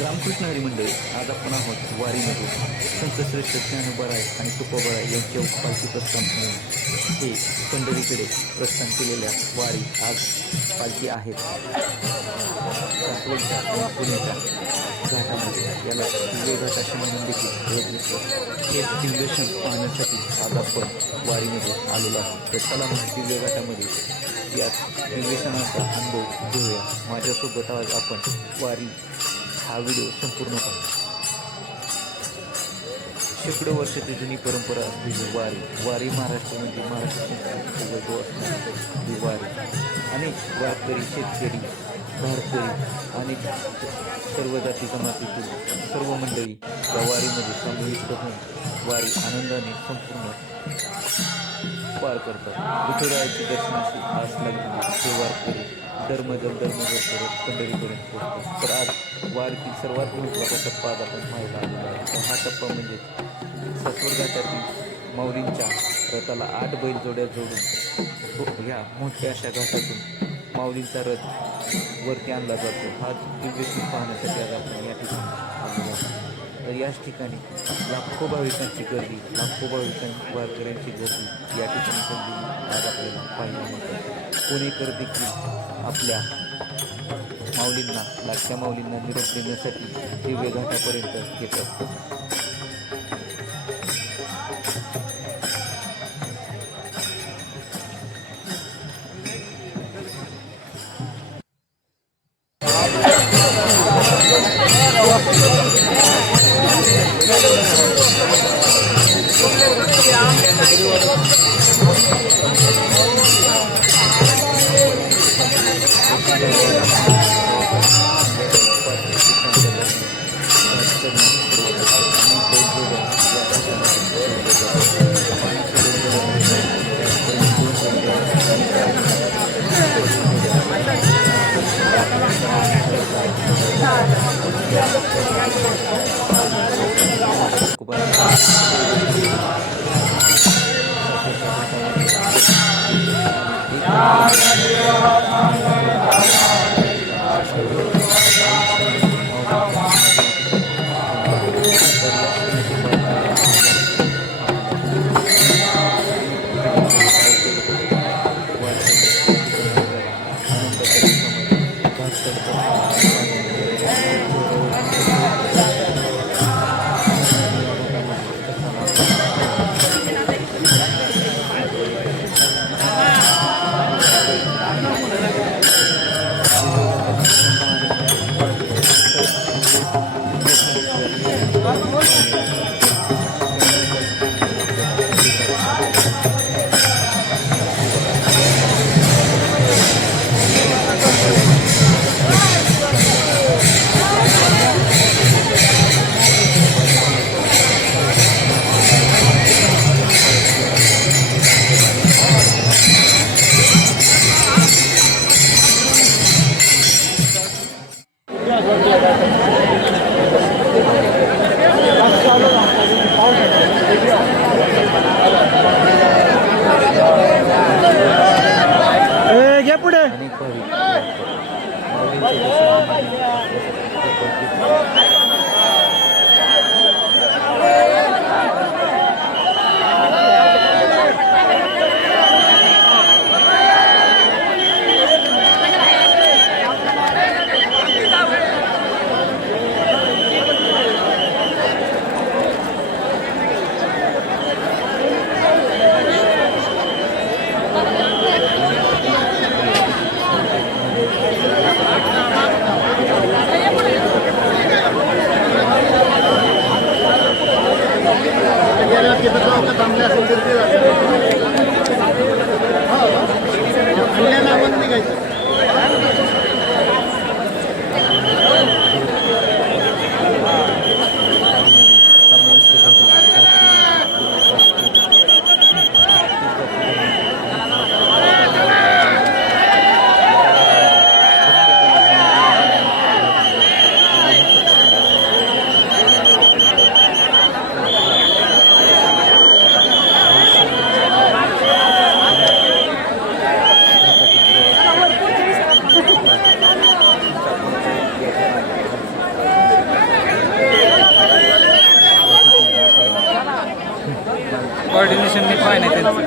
रामकृष्ण हरी मंडळी, आज आपण आहोत वारीमध्ये संतश्रेष्ठ ज्ञानोबराय आणि तुकोबराय यांच्या पालखी प्रस्थान हे पंढरीकडे प्रस्थान केलेल्या वारी आज पालखी आहेत सासवडच्या आणि पुण्याच्या घाटामध्ये. याला दिव्य घाट असे म्हणून देखील ओळखले जाते. हे दिव्य क्षण पाहण्यासाठी आज आपण वारीमध्ये आलेलो आहोत. तर चला मग दिव्य घाटामध्ये याच दिव्य क्षणाचा अनुभव घेऊया. माझ्यासोबत आज आपण वारी हा व्हिडिओ संपूर्ण पहा. शेकडो वर्षाची जुनी परंपरा असलेली वारी महाराष्ट्रामध्ये महाराष्ट्र संस्कृतीची वैभव असणारी ही वारी. अनेक वारकरी, शेतकरी, भारकरी आणि सर्व जाती जमातीतील सर्व मंडळी या वारीमध्ये सामूहिक होऊन वारी आनंदाने संपूर्ण पार करतात. विठुरायाची दर्शनाची आस लागलेली हे वारकरी दरमजल करत पंढरीपर्यंत पोहोचतात. तर आज वारीतील सर्वात महत्त्वाचा टप्पा आज आपण पाहायला आलेला आहे. तर हा टप्पा म्हणजे सासवड घाटातील माऊलींच्या रथाला 8 बैलजोड्या जोडून ह्या मोठ्या अशा घाटातून माऊलींचा रथ वरती आणला जातो. हा दिव्य क्षण पाहण्यासाठी आज आपण या ठिकाणी आलेलो आहोत. तर याच ठिकाणी लाखो भाविकांची गर्दी, लाखो वारकऱ्यांची गर्दी या ठिकाणी गर्दी आज आपल्याला पाहायला मिळते. पुणेकर देखील आपल्या माऊलींना, लाडक्या माऊलींना निरोप देण्यासाठी दिव्य घाटापर्यंत येत असतात. काय नाही त्यांचं.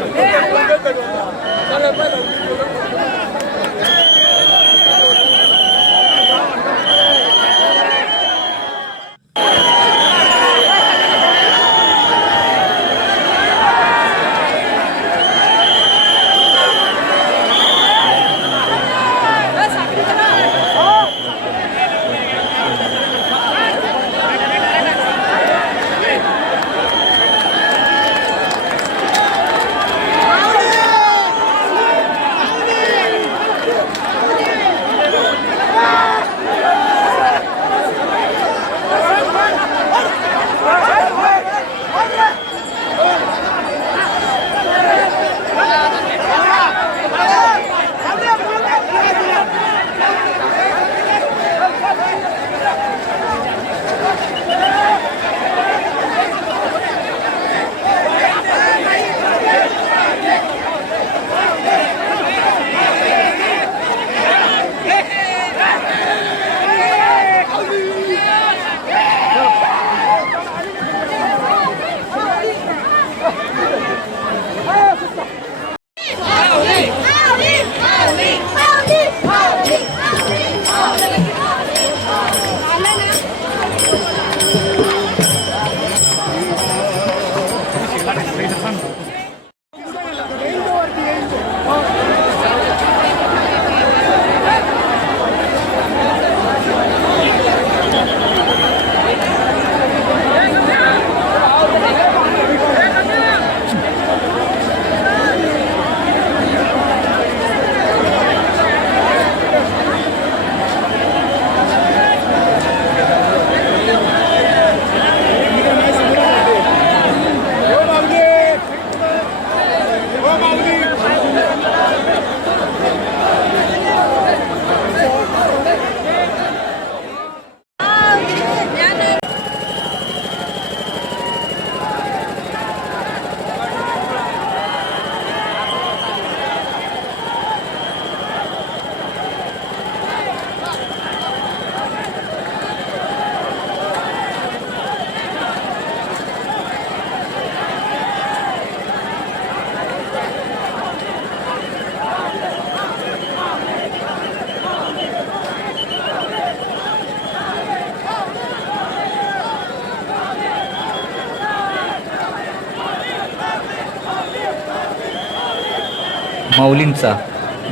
माऊलींचा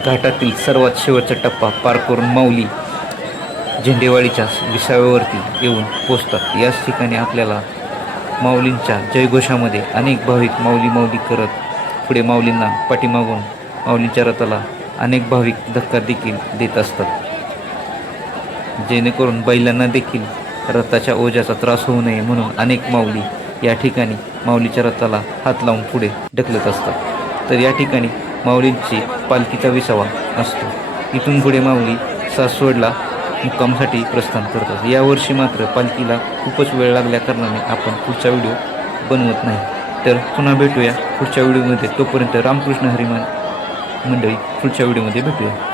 घाटातील सर्वात शेवटचा टप्पा पार करून माऊली झेंडेवाडीच्या विसाव्यावरती येऊन पोचतात. याच ठिकाणी आपल्याला माऊलींच्या जयघोषामध्ये अनेक भाविक माऊली माऊली करत पुढे माऊलींना पाठीमागून माऊलींच्या रथाला अनेक भाविक धक्का देखील देत असतात, जेणेकरून बैलांना देखील रथाच्या ओझ्याचा त्रास होऊ नये म्हणून अनेक माऊली या ठिकाणी माऊलीच्या रथाला हात लावून पुढे ढकलत असतात. तर या ठिकाणी माऊलींची पालखीचा विसावा असतो. इथून पुढे माऊली सासवडला मुक्कामसाठी प्रस्थान करतात. यावर्षी मात्र पालखीला खूपच वेळ लागल्या कारणाने आपण पुढचा व्हिडिओ बनवत नाही. तर पुन्हा भेटूया पुढच्या व्हिडिओमध्ये. तोपर्यंत रामकृष्ण हरिमान मंडळी, पुढच्या व्हिडिओमध्ये भेटूया.